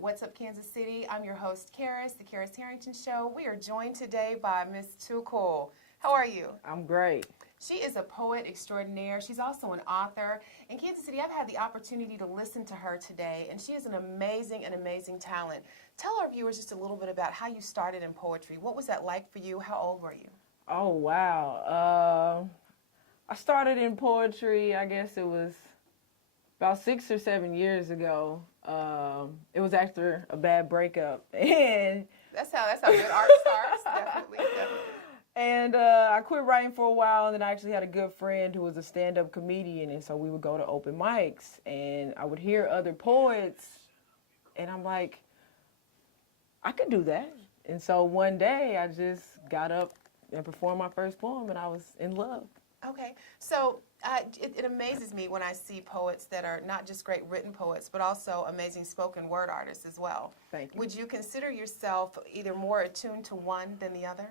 What's Up Kansas City? I'm your host, Karis, the Karis Harrington Show. We are joined today by Miss Tukul. How are you? I'm great. She is a poet extraordinaire. She's also an author. In Kansas City, I've had the opportunity to listen to her today, and she is an amazing talent. Tell our viewers just a little bit about how you started in poetry. What was that like for you? How old were you? Oh, wow. I started in poetry, I guess it was about 6 or 7 years ago. It was after a bad breakup. And That's how good art starts, definitely. And I quit writing for a while, and then I actually had a good friend who was a stand-up comedian, and so we would go to open mics, and I would hear other poets, and I'm like, I could do that. And so one day I just got up and performed my first poem, and I was in love. Okay, so it amazes me when I see poets that are not just great written poets, but also amazing spoken word artists as well. Thank you. Would you consider yourself either more attuned to one than the other?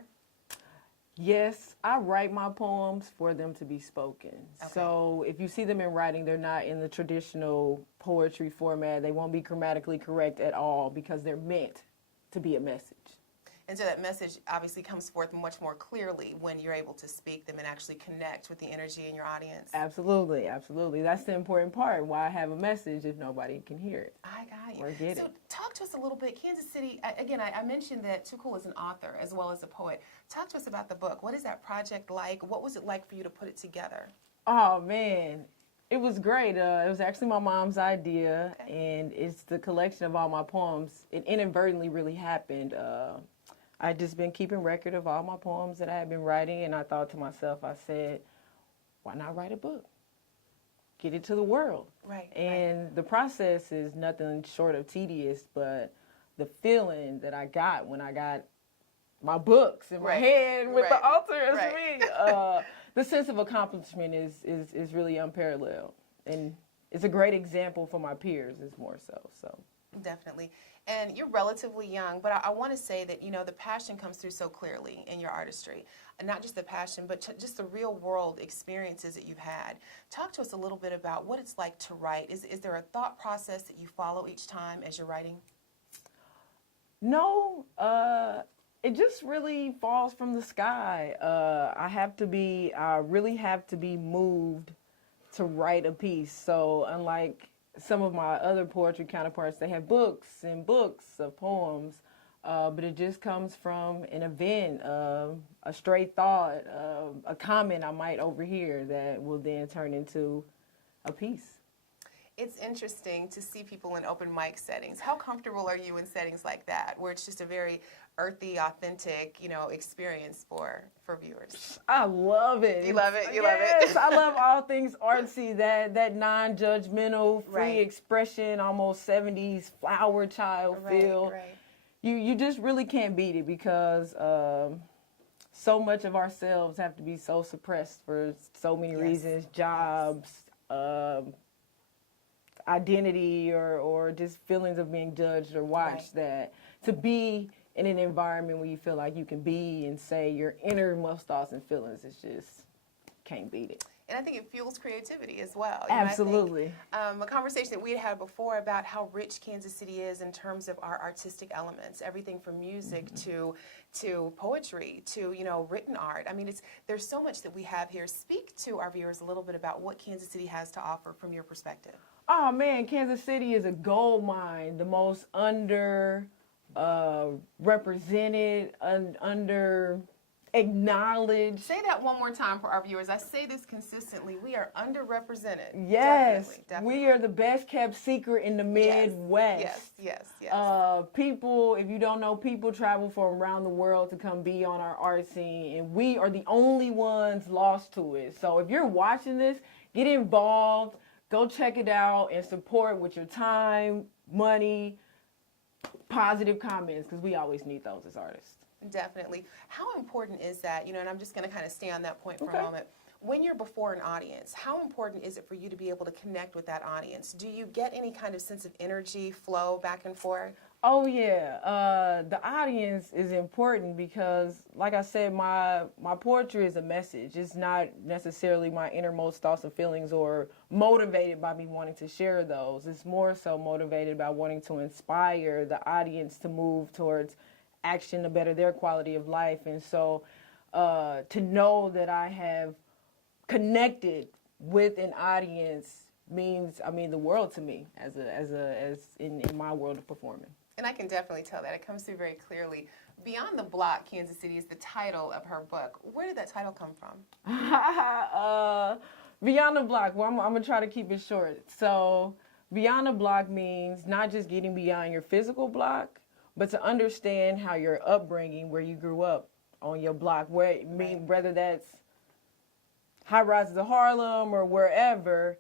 Yes, I write my poems for them to be spoken. Okay. So if you see them in writing, they're not in the traditional poetry format. They won't be grammatically correct at all because they're meant to be a message. And so that message obviously comes forth much more clearly when you're able to speak them and actually connect with the energy in your audience. Absolutely, absolutely. That's the important part. Why have a message if nobody can hear it? I got you. Or get so it. Talk to us a little bit. Kansas City, again, I mentioned that Tukul is an author as well as a poet. Talk to us about the book. What is that project like? What was it like for you to put it together? Oh, man. It was great. It was actually my mom's idea, Okay. and it's the collection of all my poems. It inadvertently really happened. I'd just been keeping record of all my poems that I had been writing, and I thought to myself, I said, why not write a book? Get it to the world. Right. And the process is nothing short of tedious, but the feeling that I got when I got my books in my hand with the author as me, the sense of accomplishment is really unparalleled. And it's a great example for my peers, is more so. Definitely. And you're relatively young, but I want to say that, you know, the passion comes through so clearly in your artistry. And not just the passion, but just the real world experiences that you've had. Talk to us a little bit about what it's like to write. Is there a thought process that you follow each time as you're writing? No, it just really falls from the sky. I really have to be moved to write a piece. So unlike some of my other poetry counterparts, they have books and books of poems, but it just comes from an event, a stray thought, a comment I might overhear that will then turn into a piece. It's interesting to see people in open mic settings. How comfortable are you in settings like that, where it's just a very earthy, authentic, experience for viewers? I love it. You love it? You love it? Yes, I love all things artsy, that non-judgmental, free expression, almost 70s flower child feel. Right. You just really can't beat it because so much of ourselves have to be so suppressed for so many reasons, jobs, identity, or just feelings of being judged or watched, that to be in an environment where you feel like you can be and say your innermost thoughts and feelings, is just can't beat it. And I think it fuels creativity as well. Absolutely. A conversation that we had before about how rich Kansas City is in terms of our artistic elements, everything from music to poetry to written art. I mean, there's so much that we have here. Speak to our viewers a little bit about what Kansas City has to offer from your perspective. Oh man, Kansas City is a gold mine, the most represented, under acknowledged. Say that one more time for our viewers. I say this consistently. We are underrepresented. Yes, Definitely. We are the best kept secret in the Midwest. Yes. People, if you don't know, people travel from around the world to come be on our art scene, and we are the only ones lost to it. So if you're watching this, get involved, go check it out, and support with your time, money, positive comments, because we always need those as artists. Definitely. How important is that? And I'm just going to kind of stay on that point for a moment. When you're before an audience, how important is it for you to be able to connect with that audience? Do you get any kind of sense of energy, flow back and forth? Oh yeah, the audience is important because, like I said, my poetry is a message. It's not necessarily my innermost thoughts and feelings or motivated by me wanting to share those. It's more so motivated by wanting to inspire the audience to move towards action to better their quality of life. And so, to know that I have connected with an audience means, I mean, the world to me as in my world of performing. And I can definitely tell that. It comes through very clearly. Beyond the Block, Kansas City is the title of her book. Where did that title come from? Beyond the Block, well, I'm going to try to keep it short. So beyond the block means not just getting beyond your physical block, but to understand how your upbringing, where you grew up on your block, whether that's high rises of Harlem or wherever,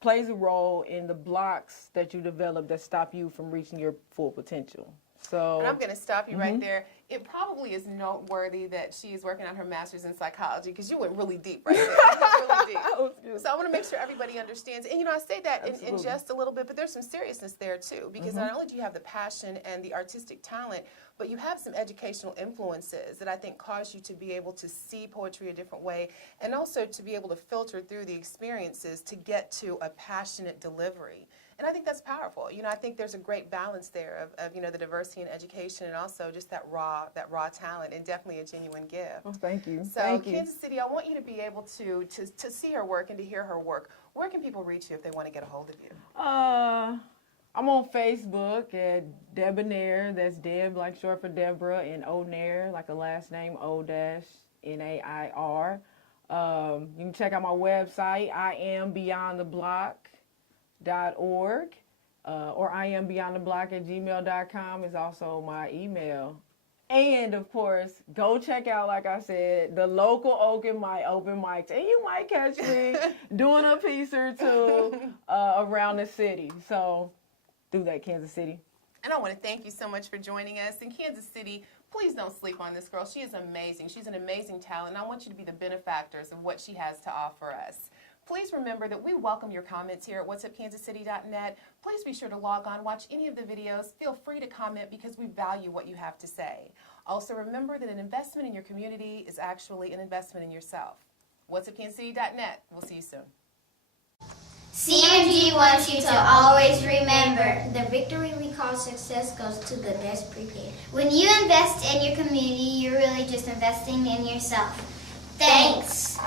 plays a role in the blocks that you develop that stop you from reaching your full potential. So, and I'm going to stop you right there. It probably is noteworthy that she is working on her master's in psychology, because you went really deep right there. Really deep. So I want to make sure everybody understands. And, you know, I say that in just a little bit, but there's some seriousness there, too, because not only do you have the passion and the artistic talent, but you have some educational influences that I think cause you to be able to see poetry a different way, and also to be able to filter through the experiences to get to a passionate delivery. And I think that's powerful. You know, I think there's a great balance there of you know, the diversity in education and also just that raw talent, and definitely a genuine gift. Oh, thank you. So thank you. Kansas City, I want you to be able to see her work and to hear her work. Where can people reach you if they want to get a hold of you? I'm on Facebook at Debonair. That's Deb, like short for Deborah, and Onair, like a last name, O-Nair. You can check out my website, iambeyondtheblock.org, or iambeyondtheblock@gmail.com is also my email. And, of course, go check out, like I said, the local open mics. And you might catch me doing a piece or two around the city. So do that, Kansas City. And I want to thank you so much for joining us. In Kansas City, please don't sleep on this girl. She is amazing. She's an amazing talent, and I want you to be the benefactors of what she has to offer us. Please remember that we welcome your comments here at whatsupkansascity.net. Please be sure to log on, watch any of the videos. Feel free to comment because we value what you have to say. Also remember that an investment in your community is actually an investment in yourself. whatsupkansascity.net. We'll see you soon. CMG wants you to always remember, the victory we call success goes to the best prepared. When you invest in your community, you're really just investing in yourself. Thanks.